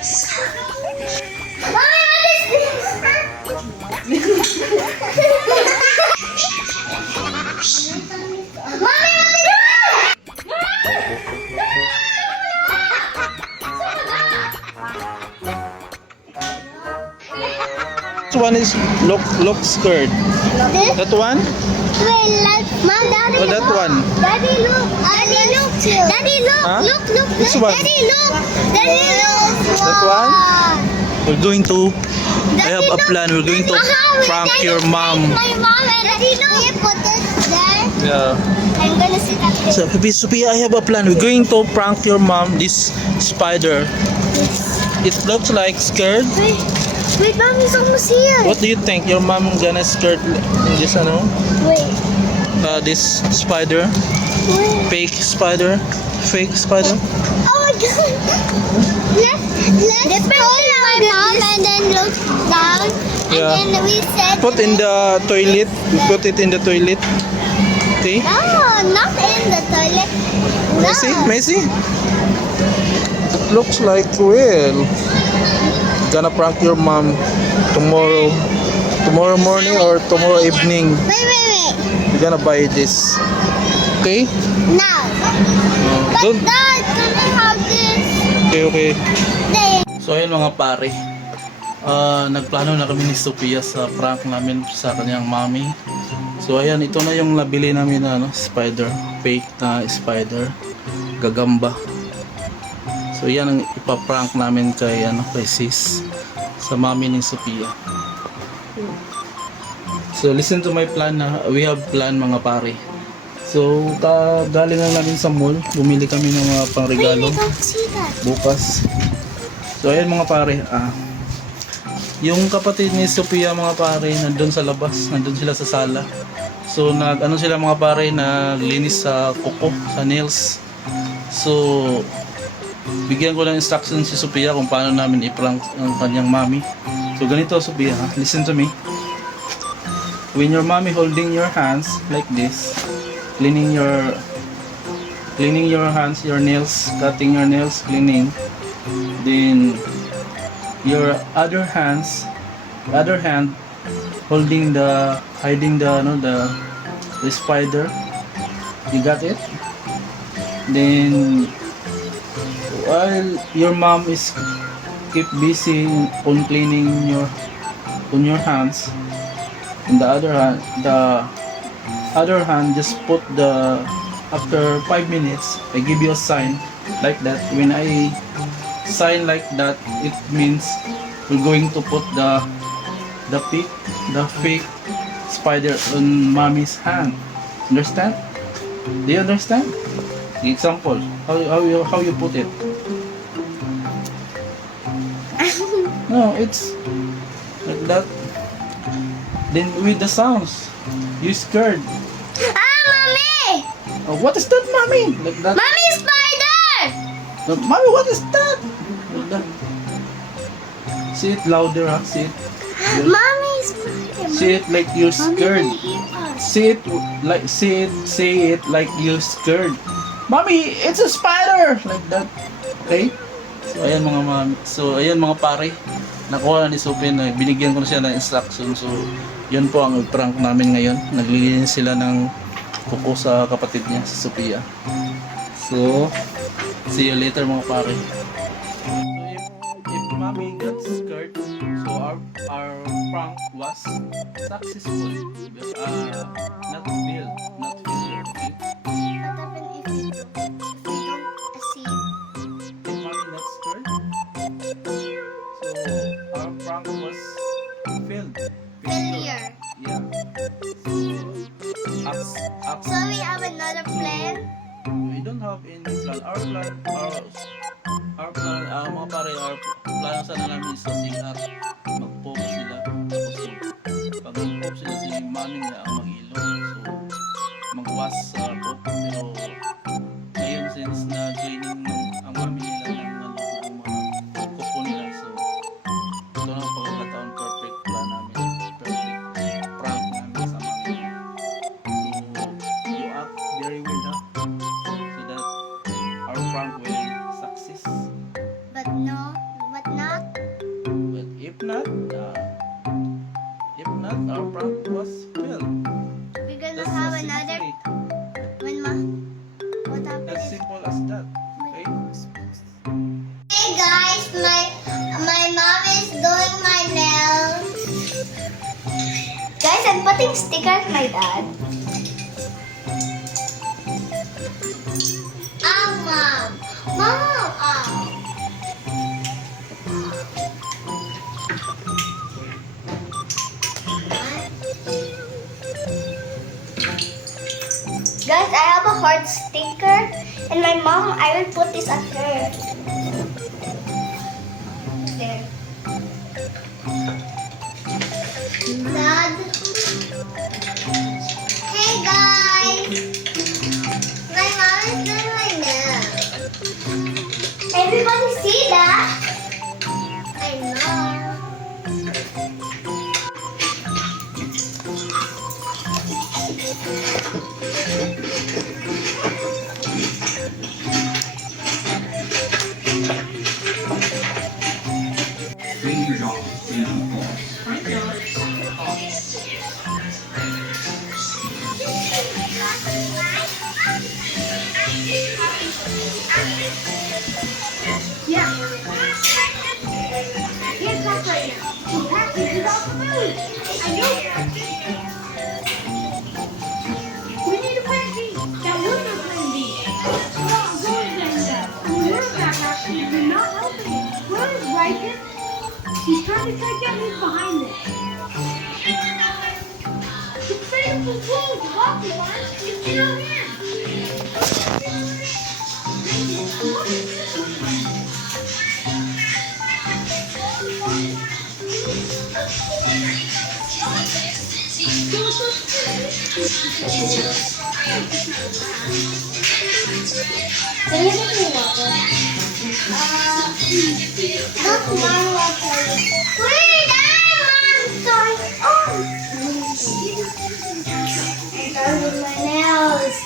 This one is look scared. This? That one? Wait, Mom, Daddy, Oh, that look. one. Daddy, look. Daddy, look. Daddy, look. Huh? Look. Which one? Daddy, look. Daddy, look. That one? We're going to. I have a Daddy, plan. We're going to prank your mom. My mom and Daddy, look. Can you put it there? Yeah. I'm gonna sit up there. So, Sophia, I have a plan. We're going to prank your mom. This spider. It looks like scared. Wait, Mom is almost here. What do you think? Your mom gonna scared this ano? Wait. This spider? Wait. Fake spider? Fake spider? Oh my God. Let's call my mom and then look down. Yeah. And then we said. Put in the toilet. We put it in the toilet. Okay? No, not in the toilet. No. Messi? It looks like real. Gonna prank your mom tomorrow morning or tomorrow evening. Wait. We're gonna buy this. Okay? Now. But Don't. Dad, can I have this? Okay. There. So ayun mga pare. Nagplano na kami ni Sophia sa prank namin sa kanyang mommy. So ayan, ito na yung nabili namin na spider, fake na spider, gagamba. So yan ang ipaprank namin kay sis sa mommy ni Sophia. So listen to my plan na we have plan mga pare. So galing na namin sa mall, bumili kami ng mga pangregalo Wait, I don't see that. bukas. So ayan mga pare, yung kapatid ni Sophia mga pare nandun sa labas, nandun sila sa sala. So sila mga pare, naglinis sa kuko, sa nails. So bigyan ko ng instruction si Sophia kung paano namin i-prank ang kanyang mommy. So ganito Sophia, listen to me. When your mommy holding your hands like this, cleaning your hands, your nails, cutting your nails, cleaning, then your other hand holding hiding the spider. You got it? Then while your mom is keep busy on cleaning your hands, in the other hand just put after 5 minutes I give you a sign like that. When I sign like that, it means we're going to put the fake spider on mommy's hand. Understand? Do you understand? The example, how you put it? No, it's like that. Then with the sounds, you scared. Mommy! Oh, what is that, mommy? Like that. Mommy, spider! No, mommy, what is that? Like that. Say it louder, huh? Say it. Mommy, spider. Say it like you're Mommy scared. will hear us. Say it like you're scared. Mommy, it's a spider! Like that. Okay? So ayan mga mami. So ayan mga pare. Nakuha na ni Sophie na binigyan ko na siya ng instruction. So yun po ang prank namin ngayon. Naglilinis sila ng kuko sa kapatid niya, si Sophia. So see you later mga pare. So if mommy got scared, so our prank was successful. Not failed. Okay? What happened if we don't see? If mommy not scared, so our prank was failed. Failure. Yeah. So we have another plan. We don't have any plan. Our plan, mga pare, our plan sana namin is kasi mag-pop sila. Tapos pag mag-pop sila, si mami nila ang mag-ilo. So, mag-was sa pop. Pero, ngayon since na cleaning ang mami nila ng mga kuko nila. So, ito na ang pagkakataon, perfect plan namin. Perfect prank namin sa mami. So, you act very well, ha? So that our prank will success. But our prank was failed. We're gonna That's have as simple another. as it. When what happened As is. simple as that. Okay? Hey guys, my mom is doing my nails. Guys, I'm putting stickers, my dad. Ow, mom. Mom, ow. Guys, I have a heart sticker, and my mom, I will put this at her. There. Dad. Hey guys. My mom is doing my nails. Everybody see that? I know. Yeah. Here's that right now. You have to eat all the food. I know. We need a plan B. That was no plan B. Well, I'm going there now. And we're back actually. You're not helping him. Where is Riken? He's trying to track down who's behind this. The fatal wolves walking on. It's in our hands. Can you give me water? Not my water. Wait, I'm sorry. Oh! I'm done with my nails.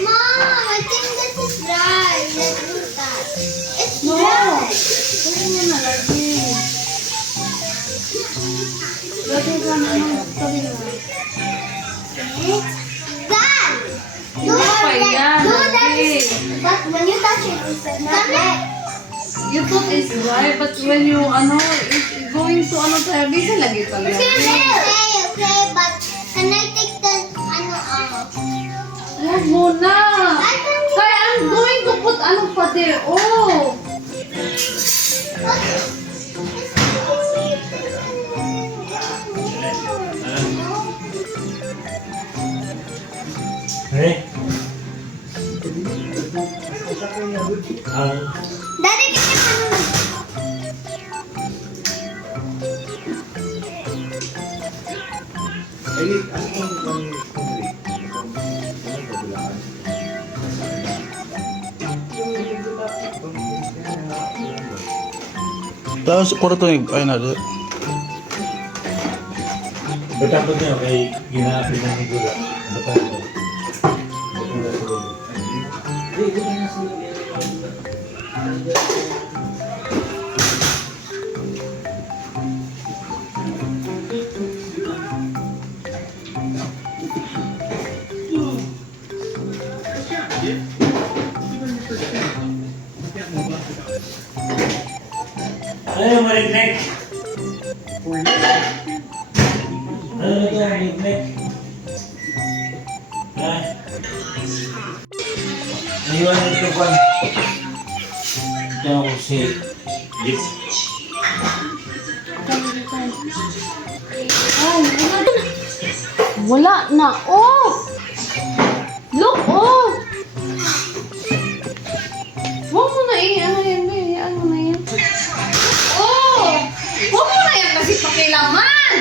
Mom, I think this is dry. Let's do that. It's dry. Pwede mo na lagi. Lagi ka na ng story mo. Dad! Do pa yan, that. lagi. But when you touch it, it's not wet. You thought it's dry, but when you, it's going to, talaga, lagi pala. Okay, but can I take the, off? Huwag muna. Kaya I'm going to put, pa there, oh. Hey. Daddy, can you Tapos, kwarto yung, ay na, Betapos niyo kay ginaapi ng higula. Betapos. Ano marignek? Ano ito marignek? Ha? Naiwan nito pa. Ito ako si Jeep. Ay, wala na. Oh! Look, oh! Huwag mo na ano yan, be. Ano na yan? Oh! Huwag mo na yan kasi pakilaman!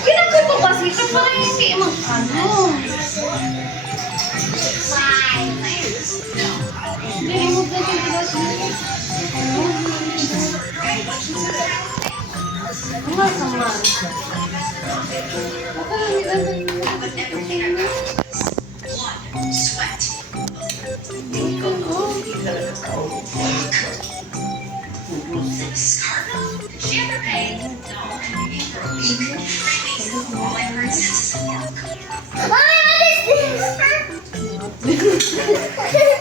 Ginagawa kasi ka para hindi mag-ano. Hindi, huwag na yung ginagawa. Ang sama. Mommy, what is this?